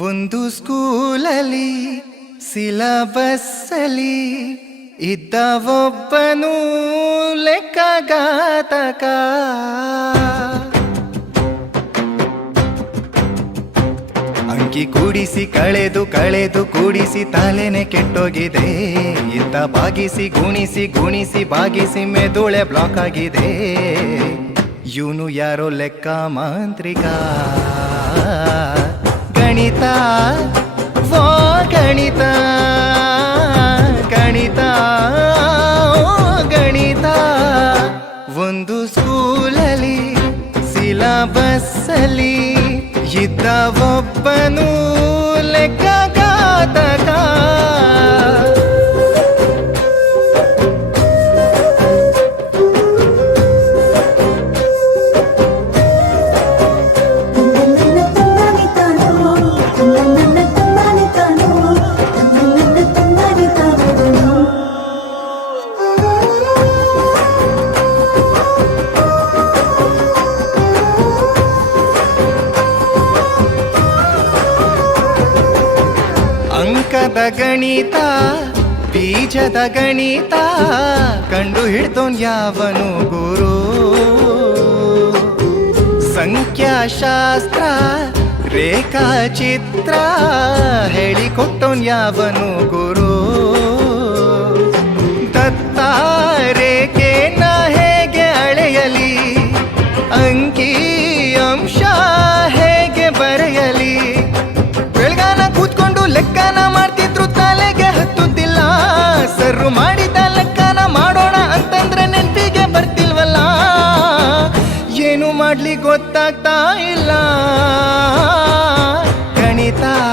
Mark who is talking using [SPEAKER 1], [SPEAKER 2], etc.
[SPEAKER 1] ಒಂದು ಸ್ಕೂಲಲ್ಲಿ ಸಿಲಬಸ್ಸಲಿ ಇದ್ದ ಒಬ್ಬನು ಲೆಕ್ಕಗಾತಕ ಅಂಕಿ ಕೂಡಿಸಿ, ಕಳೆದು ಕಳೆದು ಕೂಡಿಸಿ ತಲೆನೆ ಕೆಟ್ಟೋಗಿದೆ. ಇದ್ದ ಬಾಗಿಸಿ, ಗುಣಿಸಿ ಗುಣಿಸಿ, ಬಾಗಿಸಿ ಮೆದುಳೆ ಬ್ಲಾಕ್ ಆಗಿದೆ. ಇವನು ಯಾರೋ ಲೆಕ್ಕ ಮಾಂತ್ರಿಕ. ಗಣಿತ ಓ ಗಣಿತ ಗಣಿತ ಓ ಗಣಿತ ಒಂದು ಸ್ಕೂಲಲ್ಲಿ ಸಿಲಬಸ್ಸಲ್ಲಿ ಇದ್ದ ಒಬ್ಬನು ಲೆಕ್ಕಗಾತಕ ಅಂಕದ ಗಣಿತ ಬೀಜದ ಗಣಿತ ಕಂಡು ಹಿಡ್ದೋನ್ ಯಾವನು ಗುರು? ಸಂಖ್ಯಾಶಾಸ್ತ್ರ ರೇಖಾಚಿತ್ರ ಹೇಳಿಕೊಟ್ಟೋನ್ ಯಾವನು ಗುರು? ಸರ್ರು ಮಾಡಿದ ಲೆಕ್ಕನ ಮಾಡೋಣ ಅಂತಂದ್ರೆ ನೆನ್ಪಿಗೆ ಬರ್ತಿಲ್ವಲ್ಲ? ಏನು ಮಾಡ್ಲಿ ಗೊತ್ತಾಗ್ತಾ ಇಲ್ಲ.